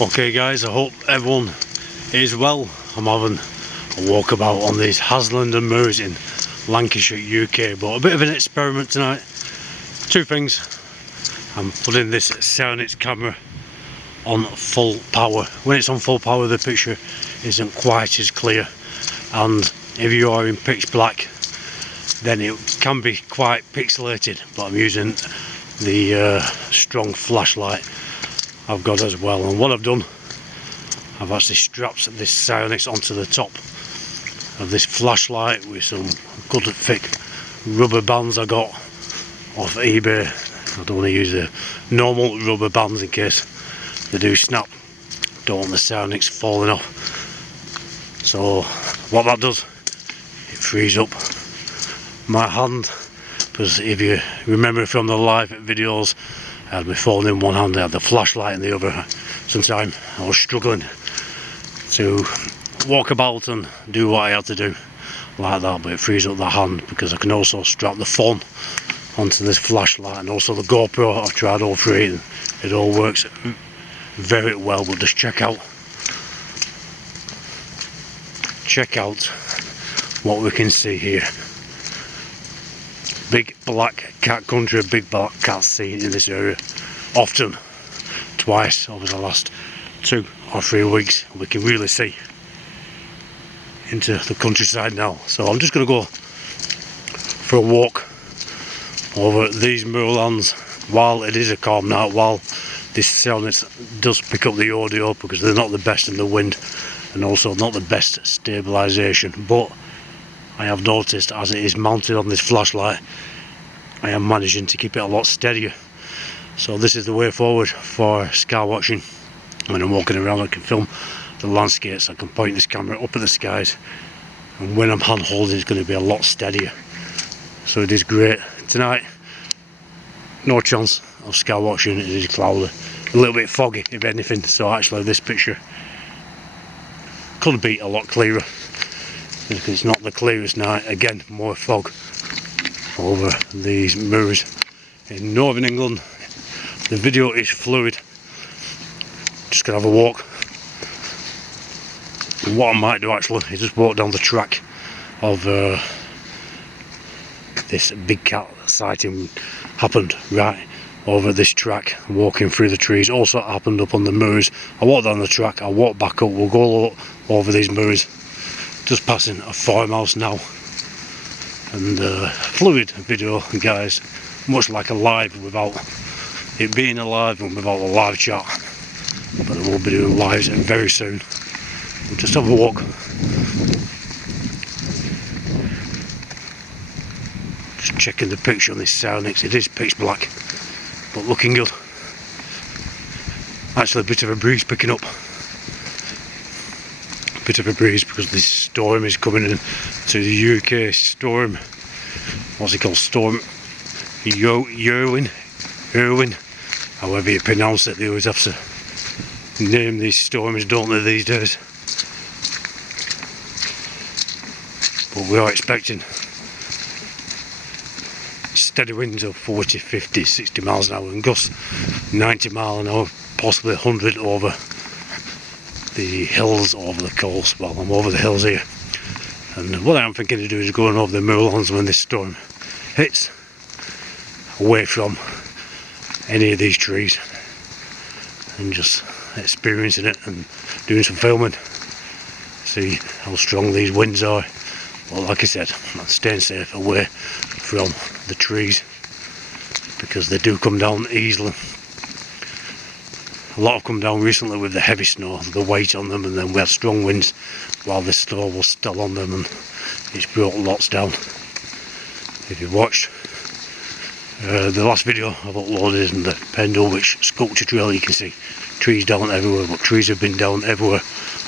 Okay guys, I hope everyone is well. I'm having a walkabout on these Haslingden moors in Lancashire, UK, but a bit of an experiment tonight. Two things. I'm putting this Sionyx camera on full power. When it's on full power the picture isn't quite as clear, and if you are in pitch black then it can be quite pixelated, but I'm using the strong flashlight I've got as well. And what I've done, I've actually strapped this Sionyx onto the top of this flashlight with some good thick rubber bands I got off eBay. I don't want to use the normal rubber bands in case they do snap. Don't want the Sionyx falling off. So what that does, it frees up my hand, because if you remember from the live videos, I had my phone in one hand, I had the flashlight in the other. Sometimes I was struggling to walk about and do what I had to do like that, but it frees up the hand because I can also strap the phone onto this flashlight, and also the GoPro. I've tried all three and it all works very well. But just check out what we can see here. Big black cat country, big black cat seen in this area often, twice over the last 2 or 3 weeks. We can really see into the countryside now. So I'm just going to go for a walk over these moorlands while it is a calm night, while this Sionyx does pick up the audio, because they're not the best in the wind and also not the best stabilisation. But I have noticed, as it is mounted on this flashlight, I am managing to keep it a lot steadier. So this is the way forward for sky watching. When I'm walking around I can film the landscapes, I can point this camera up at the skies, and when I'm hand holding it's going to be a lot steadier. So it is great. Tonight, no chance of sky watching, it is cloudy, a little bit foggy if anything, so actually this picture could be a lot clearer. It's not the clearest night. Again, more fog over these moors in northern England. The video is fluid. Just gonna have a walk. And what I might do actually is just walk down the track of this big cat sighting. Happened right over this track, walking through the trees. Also happened up on the moors. I walk down the track, I walk back up, we'll go over these moors. Just passing a farmhouse now, and fluid video guys, much like a live without it being a live and without a live chat, but I will be doing lives very soon. We'll just have a walk, just checking the picture on this Sionyx. It is pitch black but looking good. Actually a bit of a breeze picking up. Bit of a breeze because this storm is coming in to the UK. Storm, what's it called? Storm Irwin, however you pronounce it. They always have to name these storms, don't they, these days? But we are expecting steady winds of 40, 50, 60 miles an hour and gusts 90 miles an hour, possibly 100 over the hills, over the coast. Well, I'm over the hills here, and what I'm thinking to do is going over the moorlands when this storm hits, away from any of these trees, and just experiencing it and doing some filming, see how strong these winds are. Well, like I said, I'm staying safe away from the trees because they do come down easily. A lot have come down recently with the heavy snow, the weight on them, and then we had strong winds while the snow was still on them, and it's brought lots down. If you watched the last video I've uploaded in the Pendle-Witch sculpture trail, you can see trees down everywhere, but trees have been down everywhere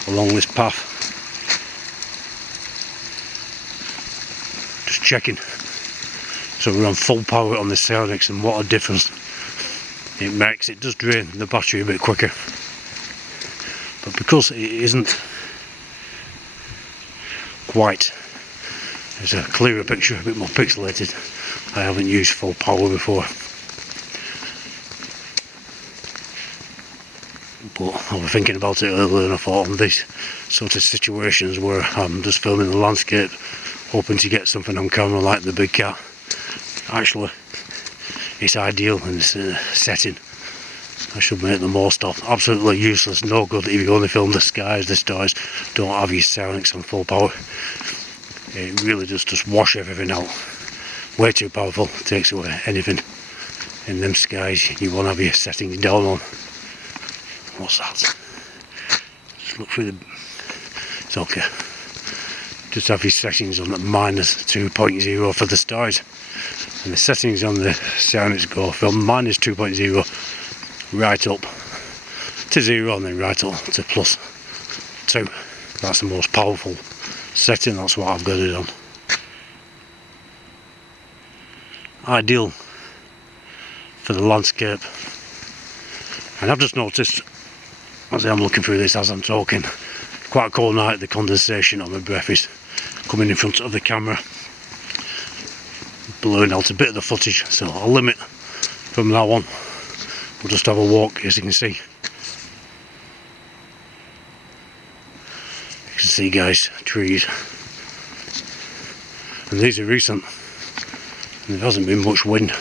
along this path. Just checking. So we're on full power on the Sionyx, and what a difference it makes. It does drain the battery a bit quicker, but because it isn't quite as a clearer picture, a bit more pixelated, I haven't used full power before. But I was thinking about it earlier and I thought on these sort of situations where I'm just filming the landscape, hoping to get something on camera like the big cat, actually it's ideal in this setting. I should make the most of. Absolutely useless, no good if you only film the skies, the stars, don't have your Sionyx on full power. It really does just wash everything out. Way too powerful, takes away anything in them skies. You won't have your settings down on. What's that? Just look through the... It's okay. Just have your settings on at minus 2.0 for the stars. And the settings on the Sionyx Go film minus 2.0 right up to 0 and then right up to plus 2. That's the most powerful setting, that's what I've got it on. Ideal for the landscape. And I've just noticed as I'm looking through this as I'm talking, quite a cold night, the condensation on my breath is coming in front of the camera, blurring out a bit of the footage, so I'll limit from now on. We'll just have a walk, as you can see. You can see, guys, trees. And these are recent. And there hasn't been much wind.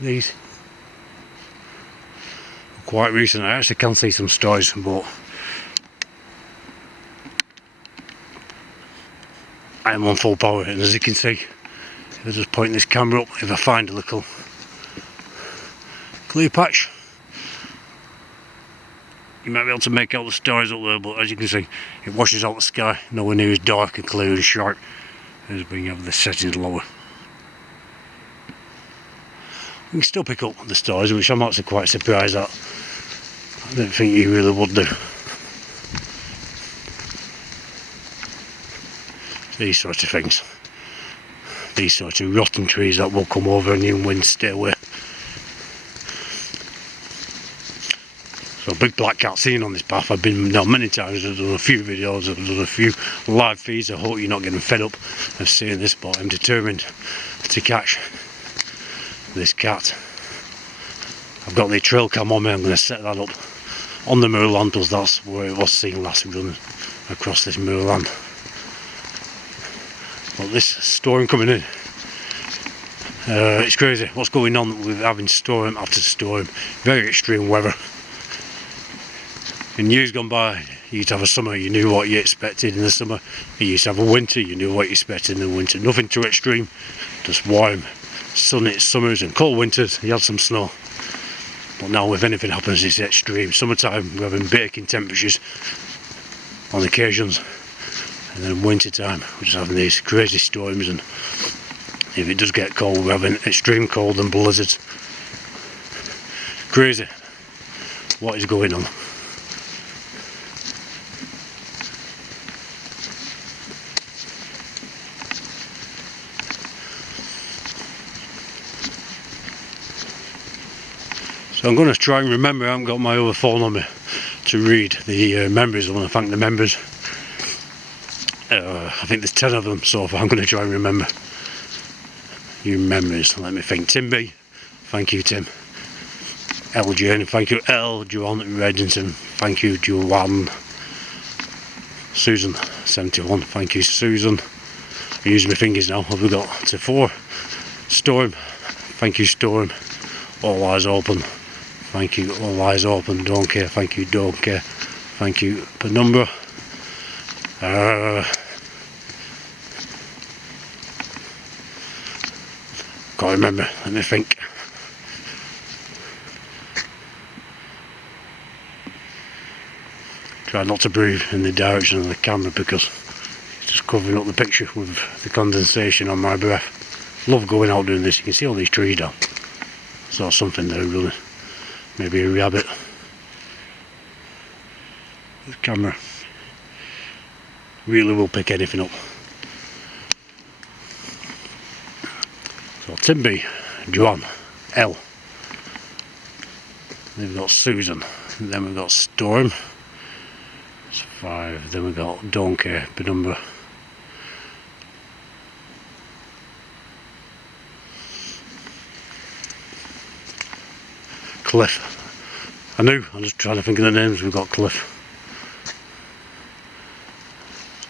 These are quite recent. I actually can see some stars, but I am on full power, and as you can see, if I just point this camera up, if I find a little clear patch, you might be able to make out the stars up there, but as you can see, it washes out the sky, nowhere near as dark and clear and sharp as when you have the settings lower. You can still pick up the stars, which I'm actually quite surprised at. I didn't think you really would do. These sorts of things. These sorts of rotten trees that will come over and you wind stay away. So big black cat seen on this path. I've been down many times, I've done a few videos, I've done a few live feeds. I hope you're not getting fed up of seeing this, but I'm determined to catch this cat. I've got the trail cam on me, I'm going to set that up on the moorland because that's where it was seen last running across this moorland. But this storm coming in, it's crazy what's going on with having storm after storm, very extreme weather. In years gone by, you used to have a summer, you knew what you expected in the summer. You used to have a winter, you knew what you expected in the winter. Nothing too extreme, just warm, sunny summers and cold winters. You had some snow. But now if anything happens, it's extreme. Summertime, we're having baking temperatures on occasions. And then winter time, we're just having these crazy storms, and if it does get cold, we're having extreme cold and blizzards. Crazy what is going on. So I'm going to try and remember, I haven't got my other phone on me to read the members. I want to thank the members. I think there's 10 of them so far. I'm going to try and remember you members. Let me think. Tim B, thank you Tim. L Jane, thank you L. Joanne Reddington, thank you Joanne. Susan 71, thank you Susan. I'm using my fingers now. Have we got to 4? Storm, thank you Storm. All eyes open, thank you All eyes open. Don't care, thank you Don't care, thank you Penumbra. Can't remember, let me think. Try not to breathe in the direction of the camera because it's just covering up the picture with the condensation on my breath. Love going out doing this. You can see all these trees down. Saw something there running, maybe a rabbit. The camera really will pick anything up. So Tim B, Joanne, L. Then we've got Susan, then we've got Storm. That's 5. Then we've got Don't Care, Penumbra. Cliff, I'm just trying to think of the names. We've got Cliff.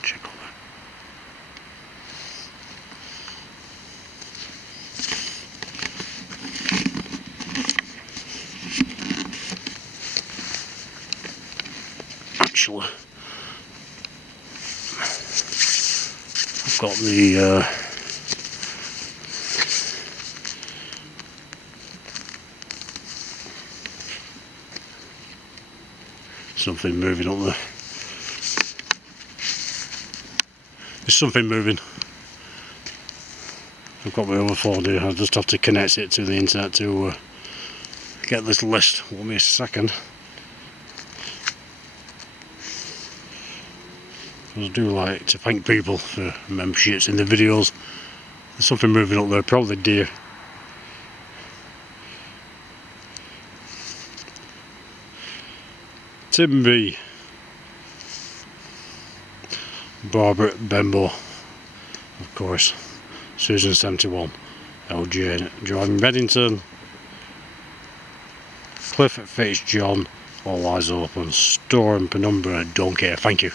Check all that. Actually, I've got the something moving up there. There's something moving. I've got my other phone here. I just have to connect it to the internet to get this list. Give me a second. I do like to thank people for memberships in the videos. There's something moving up there, probably deer. Tim B, Barbara Bembo, of course, Susan 71, LJ driving Beddington, Cliff Fitzjohn, all eyes open, Storm Penumbra, don't care, thank you.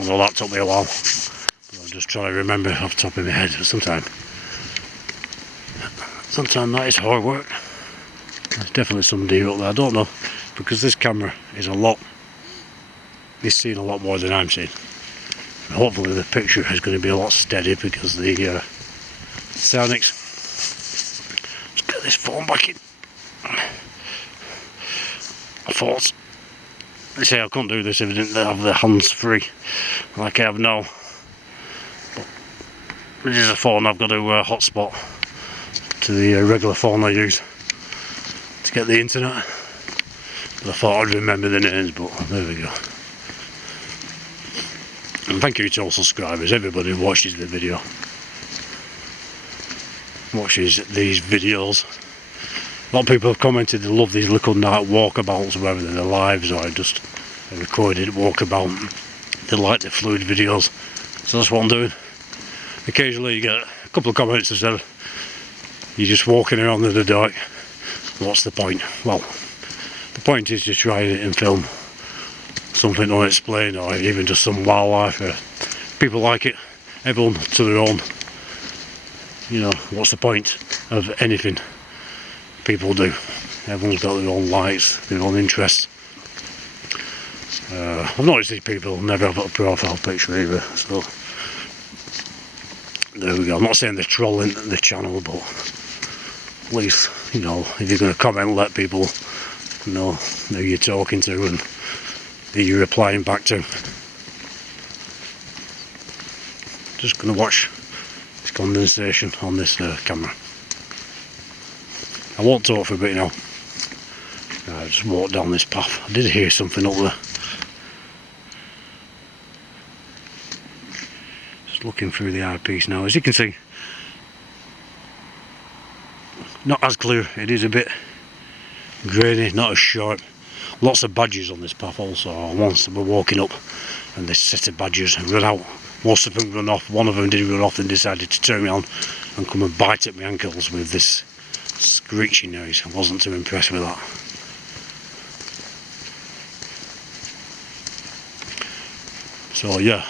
Although that took me a while, but I'm just trying to remember off the top of my head. Sometimes that is hard work. There's definitely some deer up there, I don't know, because this camera is seeing a lot more than I'm seeing. And hopefully the picture is going to be a lot steady because the Sionyx. Let's get this phone back in. I thought, they say I couldn't do this if I didn't have the hands free like I have now. But this is a phone I've got to hotspot to the regular phone I use to get the internet. But I thought I'd remember the names, but there we go. And thank you to all subscribers, everybody who watches the video. Watches these videos. A lot of people have commented they love these little night walkabouts, whether they're lives or just a recorded walkabout. They like the fluid videos, so that's what I'm doing. Occasionally you get a couple of comments that said you're just walking around in the dark. What's the point? Well, the point is to try it and film something unexplained, or even just some wildlife. People like it, everyone to their own. You know, what's the point of anything people do? Everyone's got their own likes, their own interests. I've noticed these people never have a profile picture either, so there we go. I'm not saying they're trolling the channel, but at least, you know, if you're going to comment, let people know who you're talking to and who you're replying back to. Just going to watch this condensation on this camera. I won't talk for a bit now. I just walked down this path. I did hear something up there. Just looking through the eyepiece now. As you can see, not as clear. It is a bit grainy, not as sharp. Lots of badgers on this path also. Once we're walking up and this set of badgers run out. Most of them run off. One of them did run off and decided to turn around and come and bite at my ankles with this screeching noise. I wasn't too impressed with that. So yeah,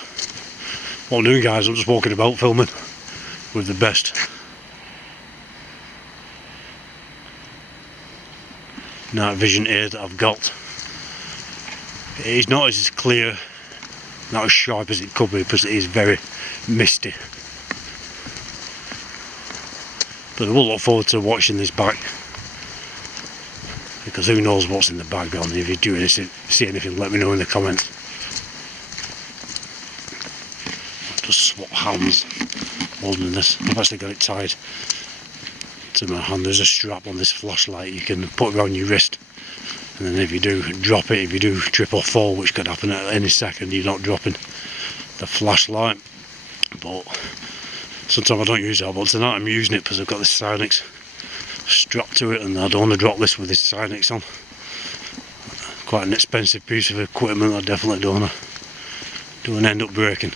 what I'm doing, guys, I'm just walking about filming with the best Nightvision here that I've got. It is not as clear, not as sharp as it could be, because it is very misty. But I will look forward to watching this back, because who knows what's in the background. If you do see anything, let me know in the comments. Just swap hands holding this. I've actually got it tied to my hand. There's a strap on this flashlight you can put around your wrist, and then if you do drop it, if you do trip or fall, which could happen at any second, you're not dropping the flashlight. But sometimes I don't use that, but tonight I'm using it because I've got this Sionyx strapped to it, and I don't want to drop this with this Sionyx on. Quite an expensive piece of equipment. I definitely don't want to end up breaking.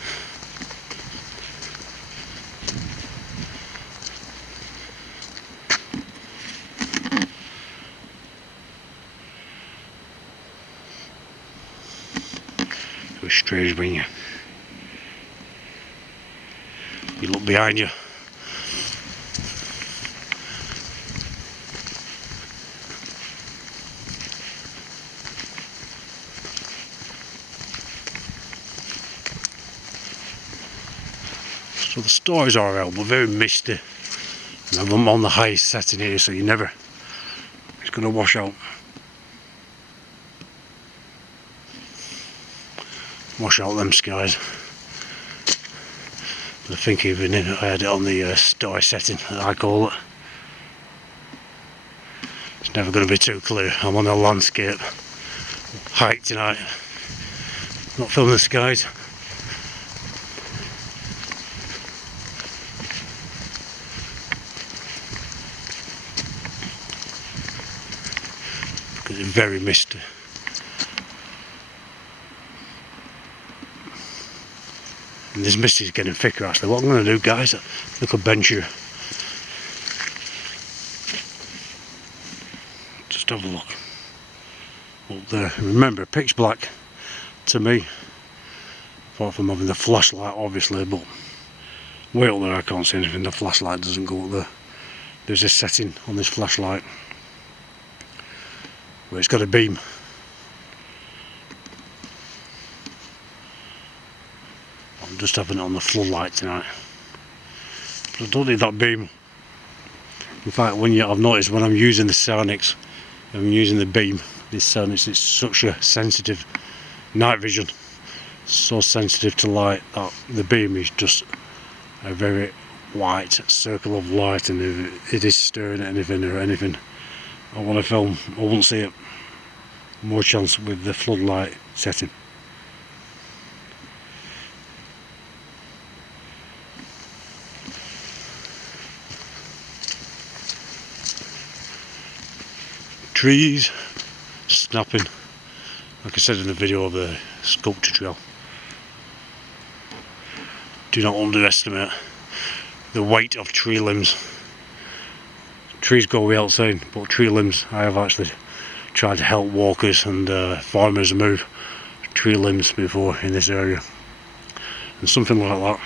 It was strange when you look behind you. So the stars are out, but very misty. And I'm on the highest setting here, so it's going to wash out. Wash out them skies. But I think even I had it on the star setting, that I call it. It's never going to be too clear. I'm on a landscape hike tonight. Not filming the skies. Because it's very misty. And this mist is getting thicker actually. What I'm going to do, guys, look a bench here. Just have a look. Up there. Remember, pitch black to me. Apart from having the flashlight obviously, but way up there I can't see anything. The flashlight doesn't go up there. There's a setting on this flashlight where it's got a beam. I'm just having it on the floodlight tonight. But I don't need that beam. In fact, I've noticed when I'm using the Sionyx, I'm using the beam. This Sionyx is such a sensitive night vision, so sensitive to light that the beam is just a very white circle of light, and if it is staring at anything or anything I want to film, I won't see it. More chance with the floodlight setting. Trees snapping, like I said in the video of the sculpture trail. Do not underestimate the weight of tree limbs. Trees go without saying, but tree limbs, I have actually tried to help walkers and farmers move tree limbs before in this area, and something like that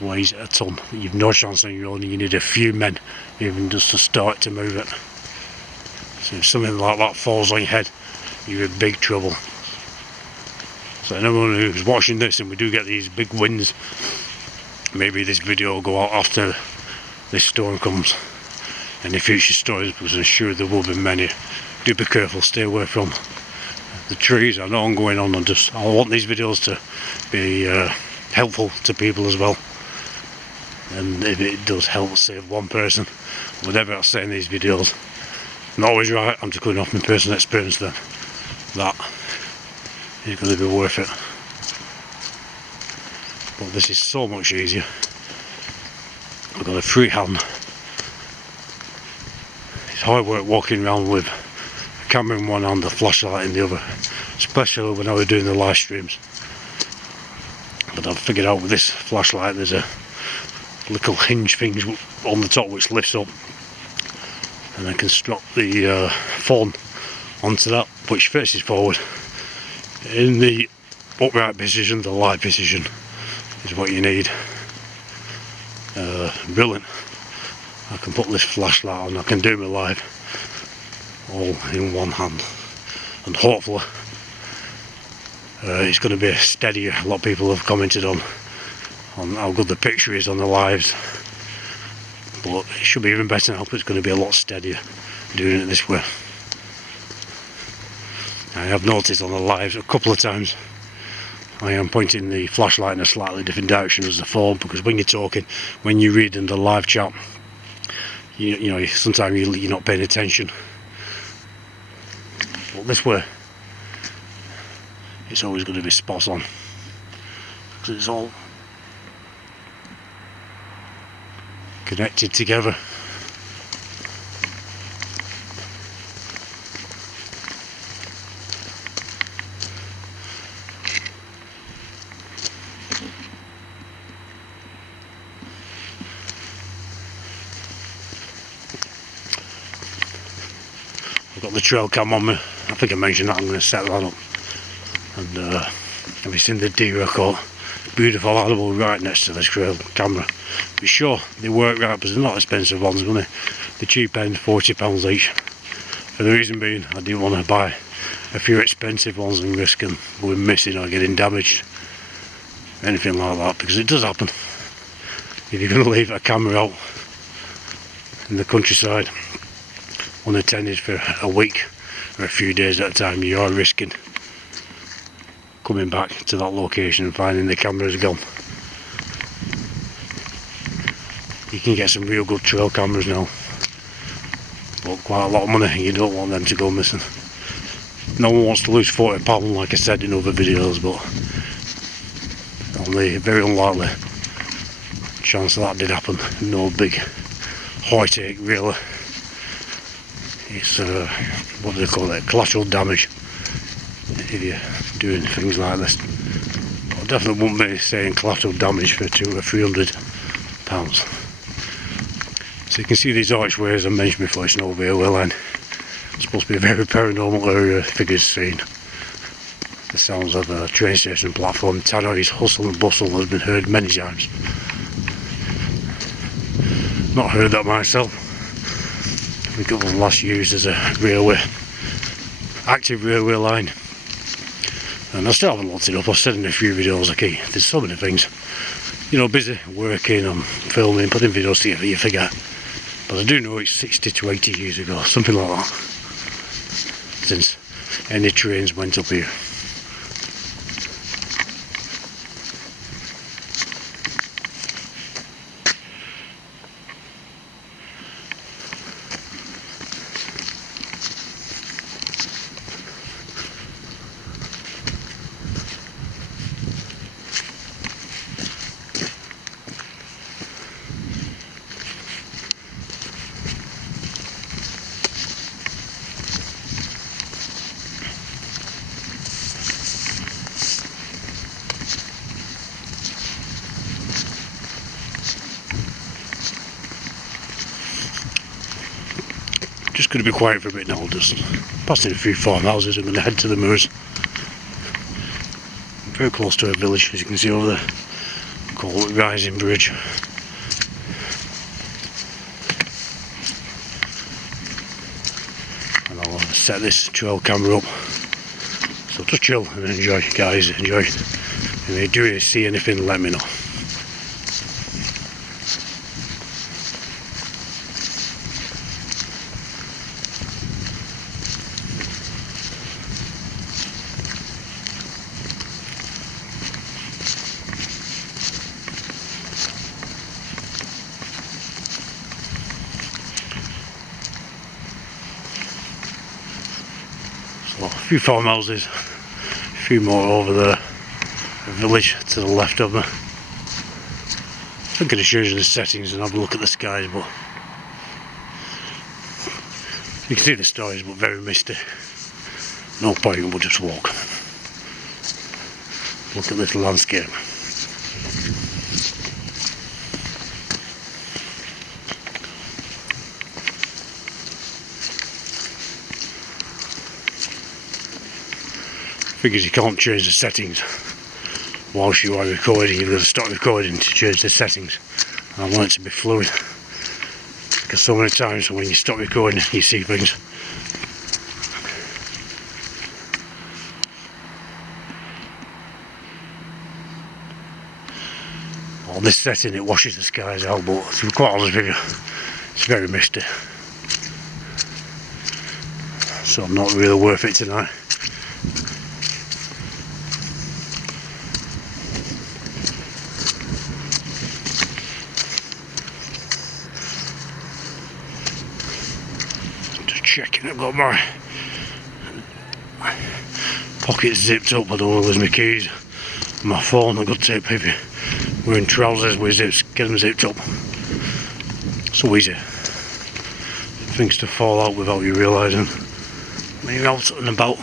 weighs a ton. You've no chance on your own. You need a few men even just to start to move it. So if something like that falls on your head, you're in big trouble. So anyone who's watching this, and we do get these big winds, maybe this video will go out after this storm comes. Any future stories, because I'm sure there will be many. Do be careful, stay away from the trees. I know I'm going on, I want these videos to be helpful to people as well. And if it does help save one person, whatever I say in these videos, not always right, I'm just going off my personal experience then. That is going to be worth it. But this is so much easier. I've got a free hand. It's hard work walking around with a camera in one hand, the flashlight in the other, especially when I was doing the live streams. But I've figured out with this flashlight there's a little hinge thing on the top which lifts up, and I can strap the phone onto that, which faces forward. In the upright position, the live position is what you need. Brilliant. I can put this flashlight on, I can do my live all in one hand, and hopefully it's going to be steadier. A lot of people have commented on how good the picture is on the lives, but it should be even better now, but it's going to be a lot steadier doing it this way. I have noticed on the lives a couple of times I am pointing the flashlight in a slightly different direction as the phone, because when you're talking, when you read in the live chat, you know sometimes you're not paying attention. But this way it's always going to be spot on, because it's all connected together. I've got the trail cam on me. I think I mentioned that. I'm going to set that up. And have you seen the deer caught? Beautiful animal right next to the trail camera. Be sure they work right, but they're not expensive ones, are they? The cheap end, £40 each. For the reason being, I didn't want to buy a few expensive ones and risk them going missing or getting damaged, anything like that, because it does happen. If you're going to leave a camera out in the countryside unattended for a week or a few days at a time, you are risking coming back to that location and finding the camera's gone. You can get some real good trail cameras now, but quite a lot of money, and you don't want them to go missing. No one wants to lose £40 like I said in other videos, but only a very unlikely chance that did happen. No big heartache really. It's what do they call it, collateral damage if you're doing things like this. But I definitely wouldn't be saying collateral damage for £200 or £300. So you can see these archways I mentioned before. It's no railway line. It's supposed to be a very paranormal area. Figures seen. The sounds of a train station platform. Tannoy's hustle and bustle has been heard many times. Not heard that myself. I think it was last used as a railway, active railway line. And I still haven't looked it up. I've said in a few videos, okay, there's so many things. You know, busy working and filming, putting videos together, you forget. But I do know it's 60 to 80 years ago, something like that, since any trains went up here. Just going to be quiet for a bit now, just passing a few farmhouses. I'm going to head to the moors. Very close to a village, as you can see over there, called Rising Bridge. And I'll set this trail camera up. So just chill and enjoy, guys, enjoy. And if you do see anything, let me know. A few farmhouses, a few more over there, a village to the left of me. I'm going to show you the settings and have a look at the skies, but you can see the stars, but very misty. No point, we'll just walk. Look at this landscape. Because you can't change the settings whilst you are recording. You've got to stop recording to change the settings, and I want it to be fluid, because so many times when you stop recording you see things. On this setting it washes the skies out, but to be quite honest with you, it's very misty, so not really worth it tonight. Checking, I've got my pockets zipped up. I don't want to lose my keys, my phone. I've got to take people wearing trousers with zips, get them zipped up. So easy things to fall out without you realising when you're out and about.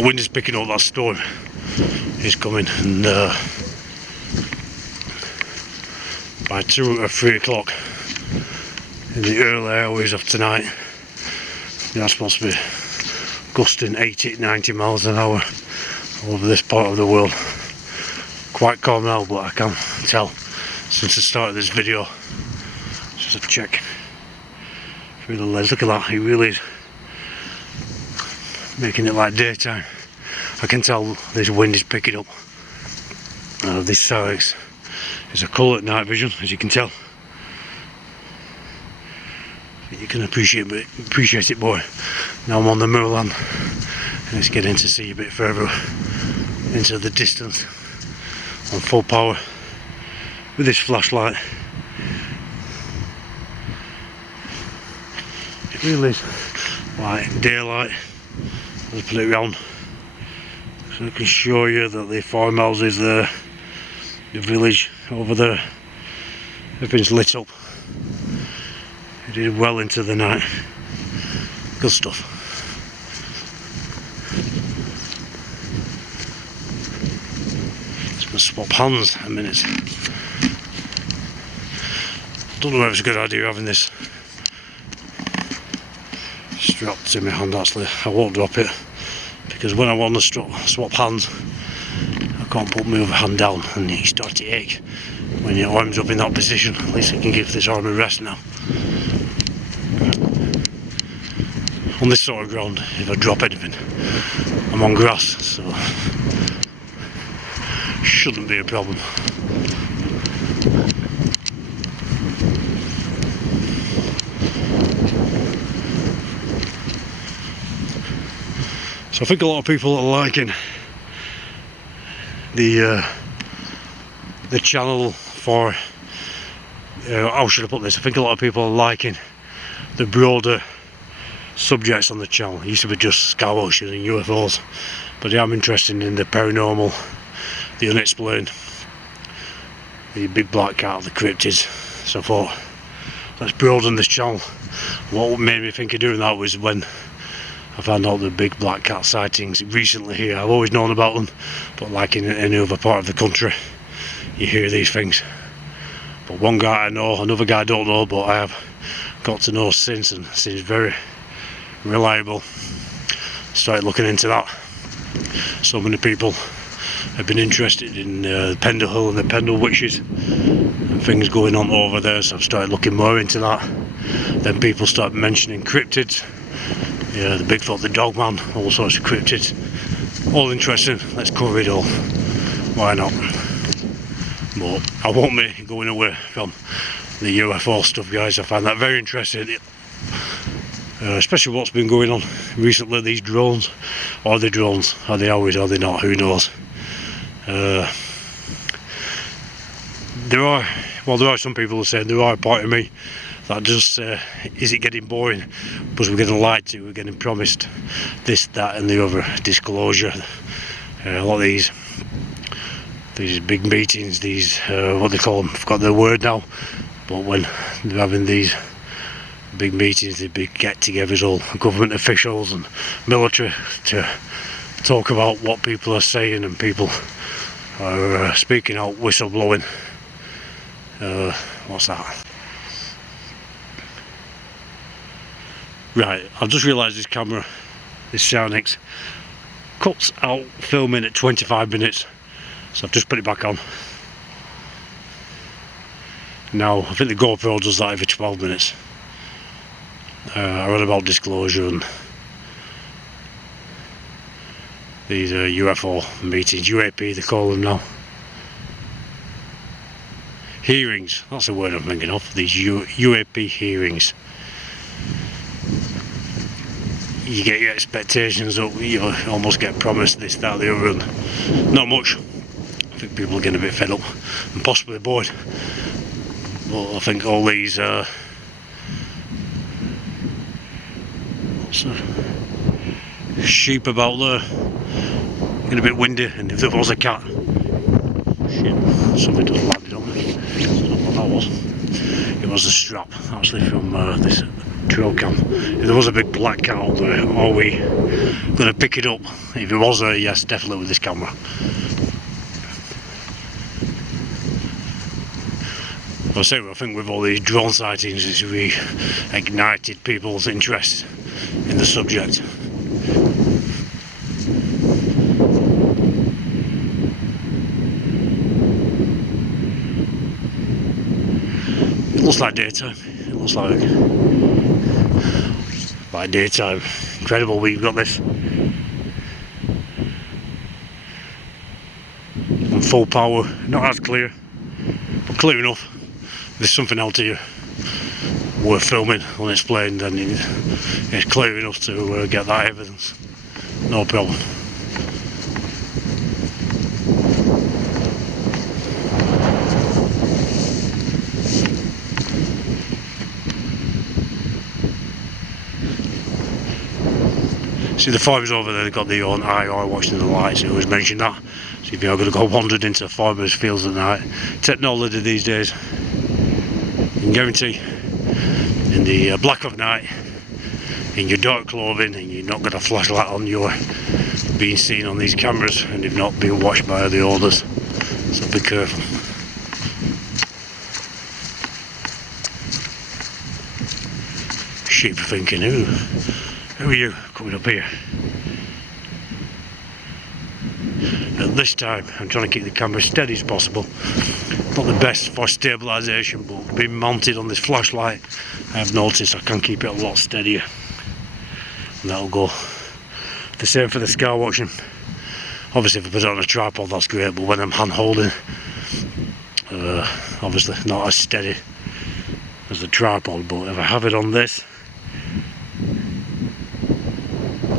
That wind is picking up, that storm is coming, and by 2 or 3 o'clock in the early hours of tonight, that's supposed to be gusting 80-90 miles an hour over this part of the world. Quite calm now, but I can tell since the start of this video. Just a check through the lens. Look at that, it really is making it like daytime. I can tell this wind is picking up. This Sionyx is a colour night vision, as you can tell. You can appreciate it more. Now I'm on the moorland and it's getting to see a bit further into the distance on full power with this flashlight. It really is like daylight. Let's put it round so I can show you that the farmhouse is there, the village over there, everything's lit up. It is well into the night. Good stuff. Just gonna swap hands a minute. Don't know if it's a good idea having this strapped to my hand. Actually, I won't drop it because when I want to swap hands, I can't put my other hand down and you start to ache when your arm's up in that position. At least I can give this arm a rest now. On this sort of ground, if I drop anything, I'm on grass, so shouldn't be a problem. So I think a lot of people are liking the channel for, how should I put this? I think a lot of people are liking the broader subjects on the channel. It used to be just skywalkers and UFOs, but I am interested in the paranormal, the unexplained, the big black cat, the cryptids. So I thought, let's broaden this channel. What made me think of doing that was when I found out the big black cat sightings recently here. I've always known about them, but like in any other part of the country, you hear these things. But one guy I know, another guy I don't know, but I have got to know since, and seems very reliable. Started looking into that. So many people have been interested in Pendle Hill and the Pendle Witches and things going on over there, so I've started looking more into that. Then people start mentioning cryptids, yeah, the Bigfoot, the Dogman, all sorts of cryptids. All interesting, let's cover it all. Why not? But I won't be going away from the UFO stuff, guys. I find that very interesting. Especially what's been going on recently, these drones. Are they drones? Are they ours? Are they not? Who knows? There are some people who say, there are a part of me that just is it getting boring because we're getting lied to, we're getting promised this, that and the other, disclosure. A lot of these big meetings, these what they call them, I've got the word now, but when they're having these big meetings, the big get-togethers, all government officials and military, to talk about what people are saying, and people are speaking out, whistleblowing. What's that? Right, I've just realised this camera, this Sionyx, cuts out filming at 25 minutes, so I've just put it back on. Now, I think the GoPro does that every 12 minutes. I read about disclosure and these UFO meetings, UAP they call them now. Hearings, that's the word I'm thinking of, these UAP hearings. You get your expectations up, you almost get promised this, that, the other, and not much. I think people are getting a bit fed up and possibly bored. But I think all these sheep about there, getting a bit windy, and if there was a cat, shit, something just landed on me. I don't know what that was. It was a strap actually from this trail cam. If there was a big black cat out there, are we going to pick it up? If it was there, yes, definitely with this camera. I think with all these drone sightings, it's reignited people's interest in the subject. It looks like daytime. It looks like by daytime. Incredible we've got this on full power. Not as clear, but clear enough. There's something out here worth filming, unexplained, and it's clear enough to get that evidence. No problem. See the farmers over there, they've got their own IR watching the lights. I always mention that. So if you're going to go wandering into farmers' fields at night, technology these days, I can guarantee in the black of night, in your dark clothing, and you're not got a flashlight on, you're being seen on these cameras and you've not been watched by the others. So be careful. Sheep are thinking, who are you coming up here? At this time I'm trying to keep the camera steady as possible. Not the best for stabilisation, but being mounted on this flashlight, I've noticed I can keep it a lot steadier. And that'll go. The same for the sky watching. Obviously if I put it on a tripod that's great, but when I'm hand holding, obviously not as steady as the tripod, but if I have it on this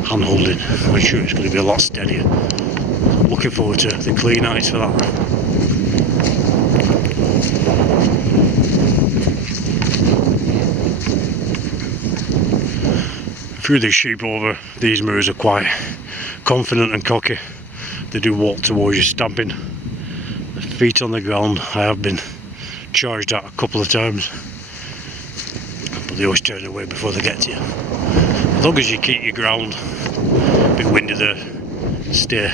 hand holding, I'm sure it's going to be a lot steadier. I'm looking forward to the clear nights for that. Through these sheep over, these moors are quite confident and cocky. They do walk towards you, stamping their feet on the ground. I have been charged at a couple of times, but they always turn away before they get to you. As long as you keep your ground, a bit windy there, stay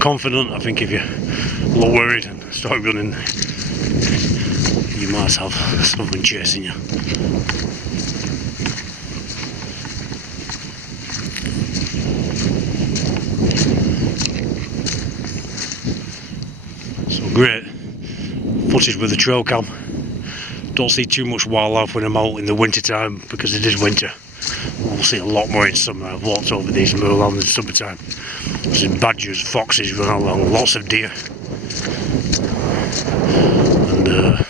confident. I think if you look worried and start running, you might have something chasing you. So great footage with the trail cam. Don't see too much wildlife when I'm out in the winter time because it is winter. We'll see a lot more in summer. I've walked over these moorlands in summertime. I've seen badgers, foxes run along, lots of deer, and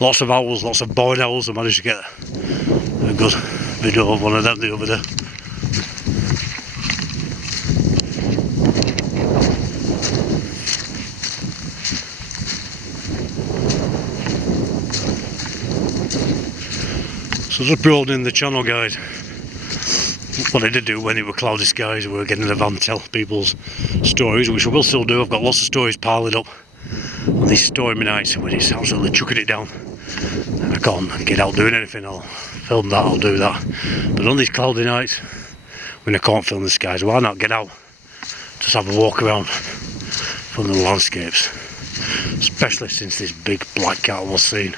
lots of owls, lots of barn owls. I managed to get a good video of one of them over there. So just broadening the channel, guys. What I did do when it were cloudy skies, we were getting in the van to tell people's stories, which I will still do. I've got lots of stories piling up on these stormy nights when it's absolutely chucking it down and I can't get out doing anything. I'll film that, I'll do that. But on these cloudy nights when I can't film the skies, why not get out, just have a walk around from the landscapes, especially since this big black cat was seen.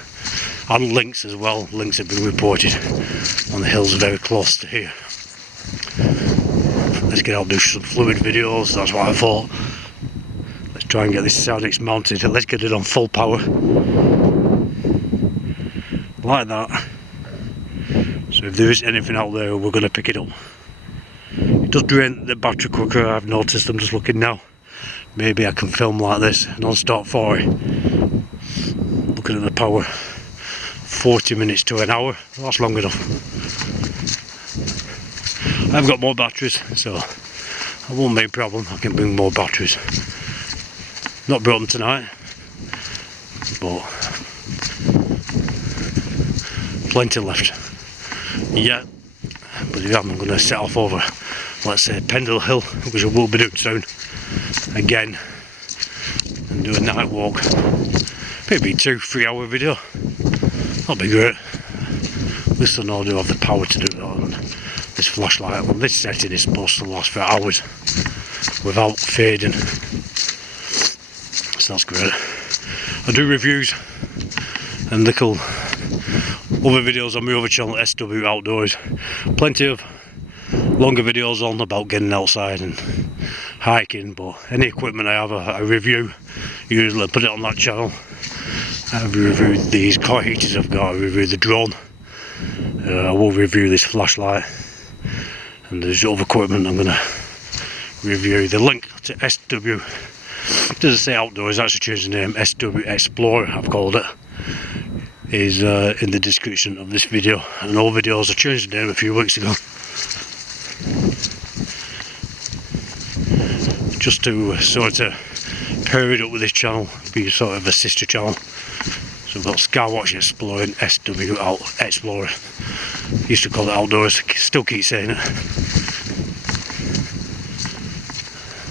And lynx as well. Lynx have been reported on the hills very close to here. Let's get out and do some fluid videos, that's what I thought. Let's try and get this Sionyx mounted, let's get it on full power. Like that. So if there is anything out there, we're going to pick it up. It does drain the battery quicker, I've noticed. I'm just looking now. Maybe I can film like this, non-stop 40. Looking at the power. 40 minutes to an hour, that's long enough. I've got more batteries, so that won't be a problem. I can bring more batteries. Not brought them tonight, but plenty left. Yeah, but if I'm going to set off over, let's say Pendle Hill, which I will be doing soon, again, and do a night walk. Maybe 2-3 hour video. That'll be great. At least I know I do have the power to do that. And this flashlight on this setting is supposed to last for hours without fading, so that's great. I do reviews and little other videos on my other channel, SW Outdoors. Plenty of longer videos on about getting outside and hiking, but any equipment I have I review. Usually put it on that channel. I've reviewed these car heaters I've got, I reviewed the drone, I will review this flashlight, and there's other equipment I'm going to review. The link to SW, doesn't say Outdoors, actually changed the name, SW Explorer I've called it, is in the description of this video. And all videos, I changed the name a few weeks ago, just to sort of pair it up with this channel, be sort of a sister channel. So we've got Skywatch Exploring, SW Explorer. Used to call it Outdoors, still keep saying it.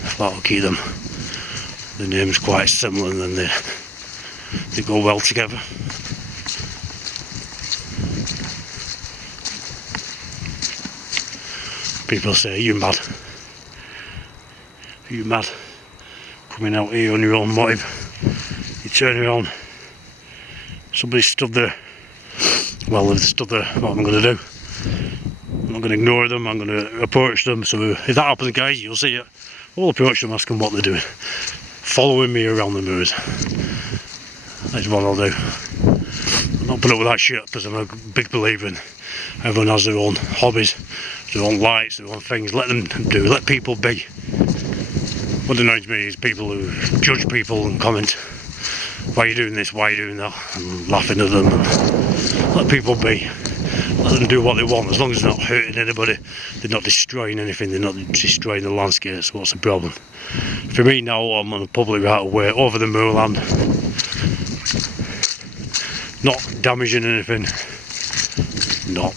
I thought I'll keep them. The name's quite similar and then they go well together. People say, are you mad? Are you mad? Coming out here on your own motive. You turn around, somebody stood there. Well, if they stood there, what am I going to do? I'm not going to ignore them, I'm going to approach them. So if that happens, guys, you'll see it. I'll approach them, ask them what they're doing. Following me around the moors. That's what I'll do. I'm not putting up with that shit, because I'm a big believer in everyone has their own hobbies, their own likes, their own things. Let them do, let people be. What annoys me is people who judge people and comment, why are you doing this, why are you doing that, and laughing at them. And let people be. Let them do what they want, as long as they're not hurting anybody, they're not destroying anything, they're not destroying the landscapes. What's the problem? For me now, I'm on a public right of way over the moorland, not damaging anything, not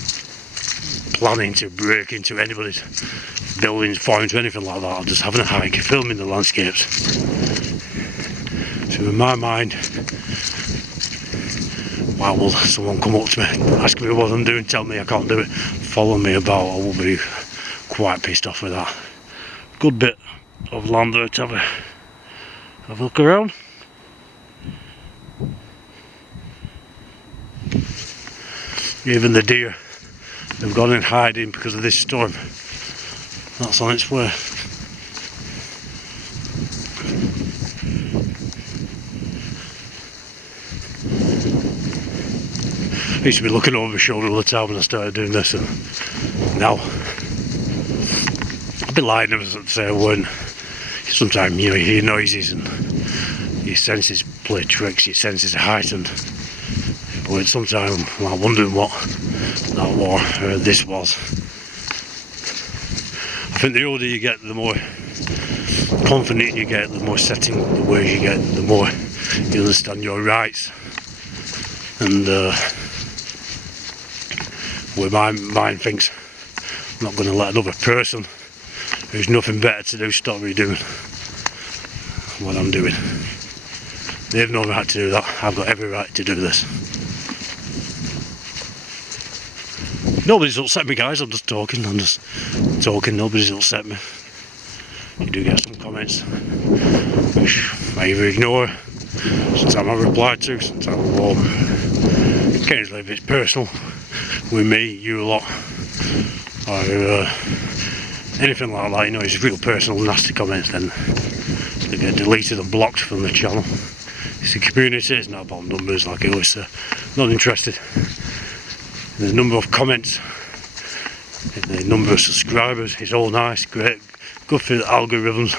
planning to break into anybody's buildings, farms, or anything like that. I'm just having a hike, filming the landscapes. So in my mind, why will someone come up to me, ask me what I'm doing, tell me I can't do it, follow me about? I will be quite pissed off with that. Good bit of land there to have a look around. Even the deer, they've gone in hiding because of this storm. That's on its way. I used to be looking over my shoulder all the time when I started doing this, and now I'd be lying if I say I weren't. Sometimes, you know, you hear noises and your senses play tricks, your senses are heightened. But sometimes I'm wondering what that war this was. I think the older you get, the more confident you get, the more setting the ways you get, the more you understand your rights. And where my mind thinks, I'm not going to let another person who's nothing better to do stop me doing what I'm doing. They've no right to do that. I've got every right to do this. Nobody's upset me, guys. I'm just talking. Nobody's upset me. You do get some comments which I either ignore, sometimes I reply to, sometimes I won't. Occasionally if it's personal with me, you lot, or anything like that, you know, it's real personal nasty comments, then they get deleted and blocked from the channel. It's a community, it's not about numbers like I always say. Not interested in the number of comments, in the number of subscribers. It's all nice, great, good for the algorithms,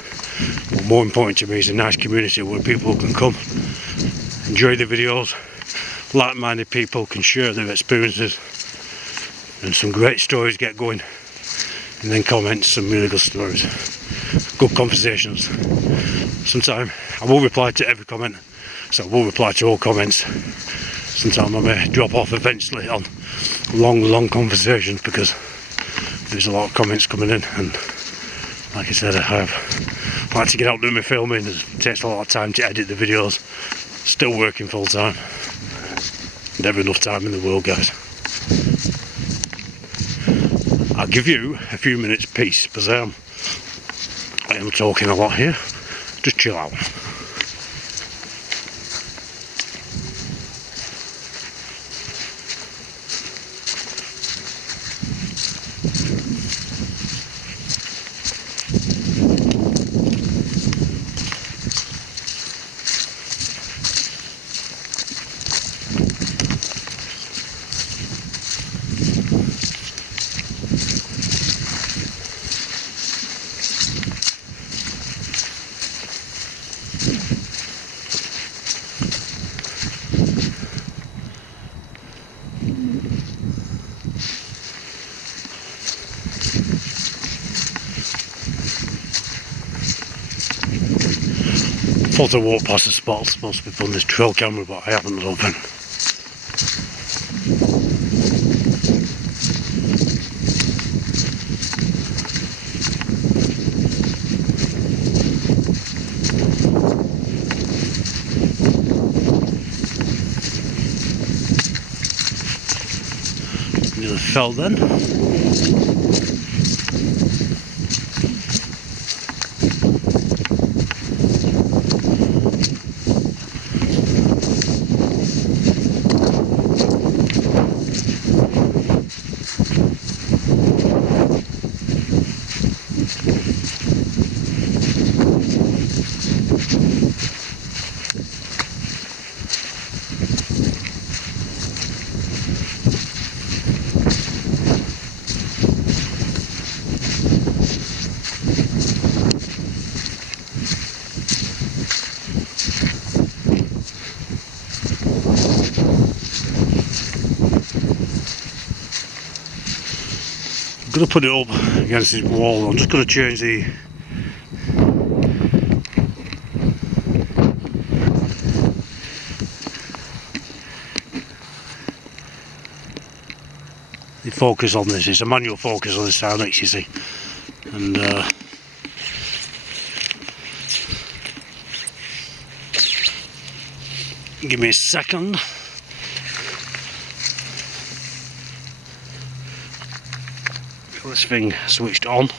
but more important to me is a nice community where people can come, enjoy the videos, like-minded people can share their experiences, and some great stories get going, and then comment some really good stories, good conversations. Sometimes I will reply to every comment, so I will reply to all comments. Sometimes I may drop off eventually on long conversations because there's a lot of comments coming in, and like I said, I like to get out doing my filming. It takes a lot of time to edit the videos, still working full time. Never enough time in the world, guys. I'll give you a few minutes peace because I am talking a lot here. Just chill out. Thought I walked past the spot, supposed to be on this trail camera, but I haven't opened. Nearly fell then. I'm going to put it up against this wall. I'm just going to change the focus on this. It's a manual focus on the Sionyx, you see, and give me a second. Got this thing switched on.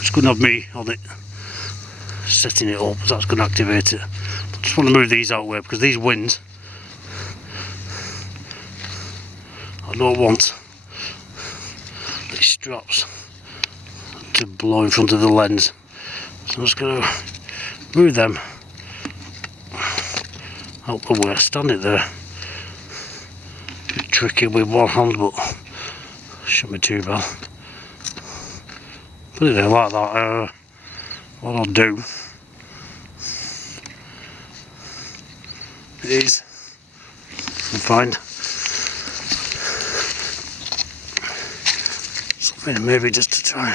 It's going to have me on it, setting it up, so that's going to activate it. I just want to move these out of the way because these winds, I don't want these straps to blow in front of the lens, so I'm just going to move them out the way. Stand it there. A bit tricky with one hand, but shouldn't be too bad. Put it there like that. What I'll do is find something maybe just to try.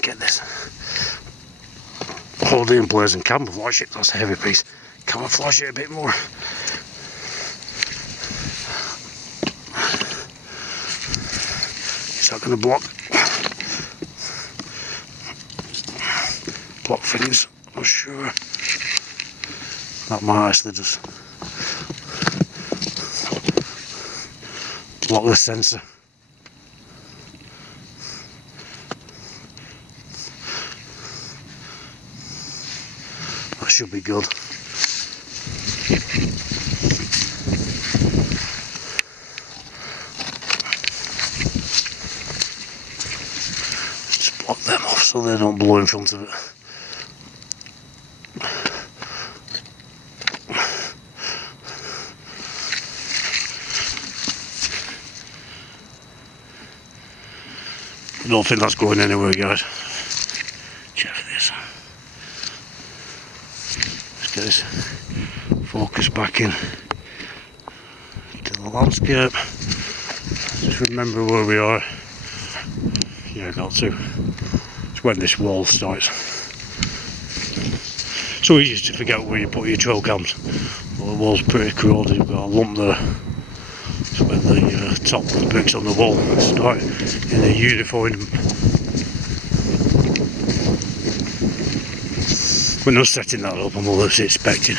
Get this. Hold it in place and camouflage it. That's a heavy piece. Camouflage it a bit more. Is that going to block things? I'm not sure. That might actually just block the sensor. That should be good. Just block them off so they don't blow in front of it. I don't think that's going anywhere, guys. Check this. Let's get this Focus back in to the landscape. Just remember where we are. Yeah, got to. It's when this wall starts. So easy to forget where you put your trail cams. Well, the wall's pretty corroded. You've got a lump there. It's when the top bricks on the wall start in a uniform. When I'm setting that up, I'm always expecting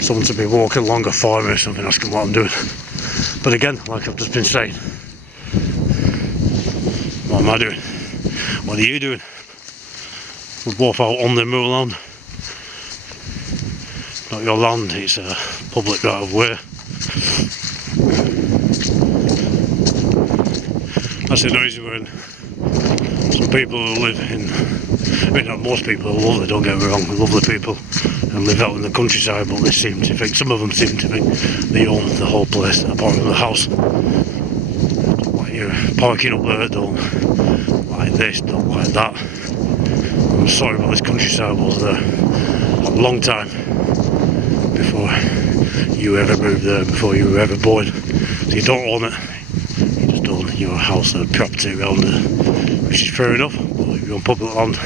someone to be walking along a farm or something, asking what I'm doing. But again, like I've just been saying, what am I doing? What are you doing? We're both out on the moorland. Not your land, it's a public right of way. That's the noise when some people who live in, I mean not most people are lovely, don't get me wrong, lovely people who live out in the countryside, but they seem to think, some of them seem to think they own the whole place apart from the house. Don't like you parking up there, don't like this, don't like that. I'm sorry, but this countryside was there a long time before you ever moved there, before you were ever born. So you don't own it, you just own your house or property around it, which is fair enough. But if you're on public land,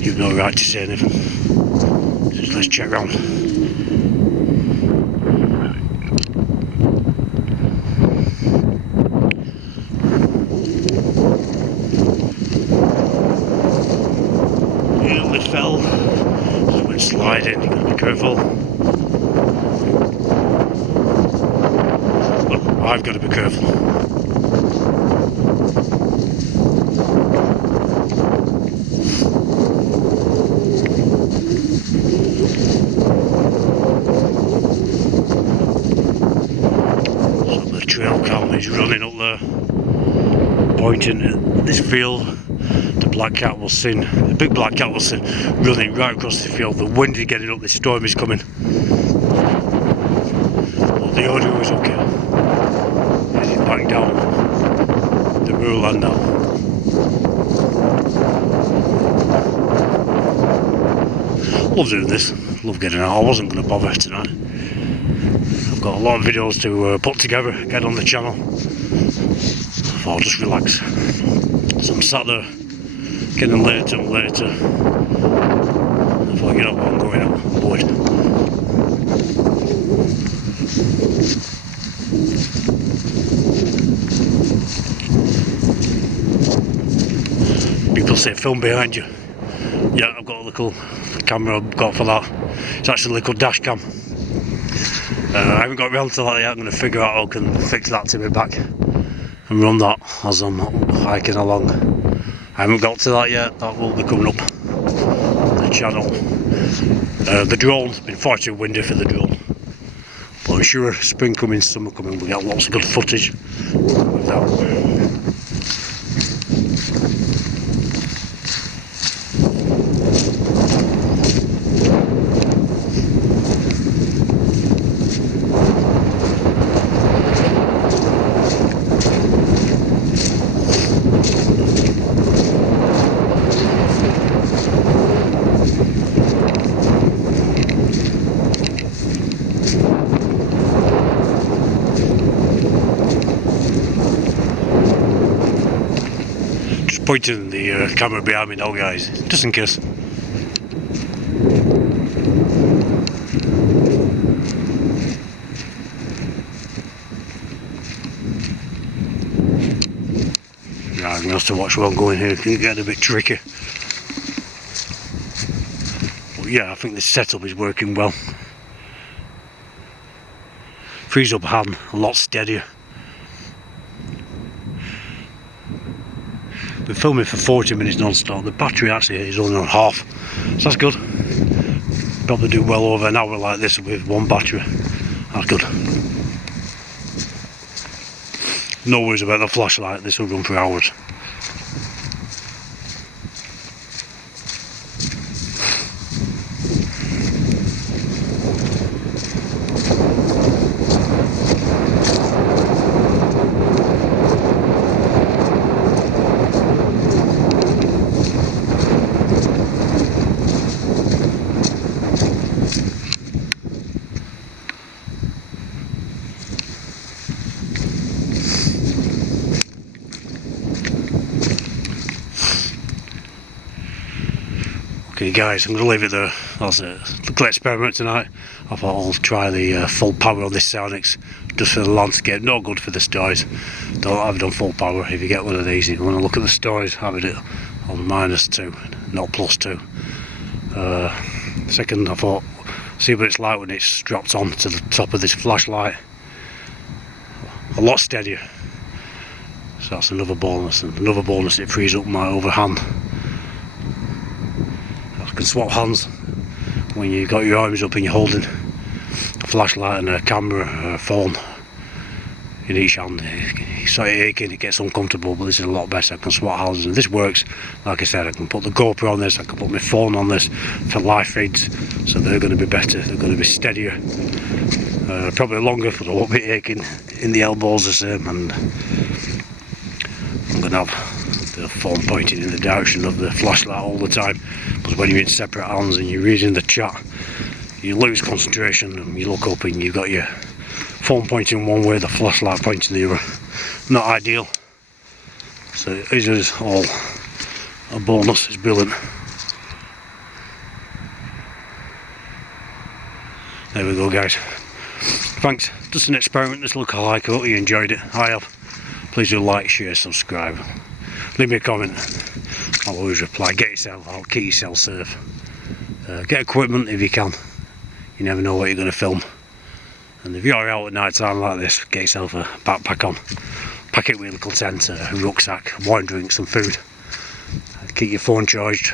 you've no right to say anything. Just let's check round. Nearly fell. Just went sliding, you've got to be careful. Well, I've got to be careful. Trail cam is running up there, pointing at this field. The black cat was seen, the big black cat was seen running right across the field. The wind is getting up, the storm is coming. But the audio is okay. Heading back down the moorland now. Love doing this, love getting out. I wasn't going to bother tonight. Got a lot of videos to put together, get on the channel. So I'll just relax. So I'm sat there, getting later and later. I thought, you know what, I'm going out, I'm bored. People say film behind you. Yeah, I've got a little camera I've got for that. It's actually a little dash cam. I haven't got around to that yet. I'm going to figure out how I can fix that to my back and run that as I'm hiking along. I haven't got to that yet. That will be coming up on the channel. The drone's been far too windy for the drone, but I'm sure spring coming, summer coming, we'll get lots of good footage with that. Pointing the camera behind me now, guys, just in case. Yeah, I'm going to have to watch where I'm going here. It can get a bit tricky. But yeah, I think this setup is working well. Frees up hand a lot steadier. Been filming for 40 minutes non-stop. The battery actually is only on half, so that's good. Probably do well over an hour like this with one battery. That's good. No worries about the flashlight, this will run for hours. Okay guys, I'm going to leave it there. That's it. Little experiment tonight. I thought I'll try the full power on this Sionyx just for the landscape. Not good for the stories. Don't have it on full power. If you get one of these, if you want to look at the stories, have it on -2, not +2. Second, I thought, see what it's like when it's dropped on to the top of this flashlight. A lot steadier. So that's another bonus, and another bonus, it frees up my overhand. I can swap hands when you've got your arms up and you're holding a flashlight and a camera or a phone in each hand. You start aching, it gets uncomfortable, but this is a lot better. I can swap hands, and this works. Like I said, I can put the GoPro on this, I can put my phone on this for live feeds, so they're going to be better, they're going to be steadier, probably longer, but I won't be aching in the elbows the same, and I'm going to have the phone pointing in the direction of the flashlight all the time. Because when you're in separate hands and you're reading the chat, you lose concentration, and you look up and you've got your phone pointing one way, the flashlight pointing the other. Not ideal. So this is all a bonus, it's brilliant. There we go guys. Thanks, just an experiment, this look alike. I hope you enjoyed it. I have. Please do like, share, subscribe. Leave me a comment. I'll always reply. Get yourself out, keep yourself safe. Get equipment if you can. You never know what you're going to film. And if you're out at night time like this, get yourself a backpack on. Pack it with a little tent, a rucksack, wine, drink, some food. Keep your phone charged.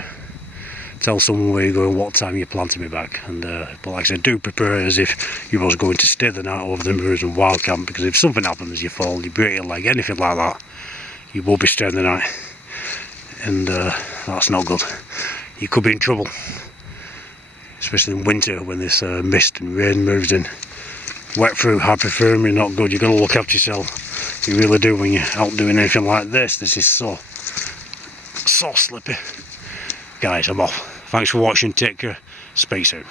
Tell someone where you're going, what time you plan to be back. And but like I said, do prepare as if you was going to stay the night over the moors and wild camp, because if something happens, you fall, you break your leg, anything like that, you will be staying the night. And that's not good. You could be in trouble, especially in winter when this mist and rain moves in. Wet through, hypothermia, not good. You've got to look after yourself. You really do when you're out doing anything like this. This is so slippy. Guys, I'm off. Thanks for watching. Take care. Speak soon.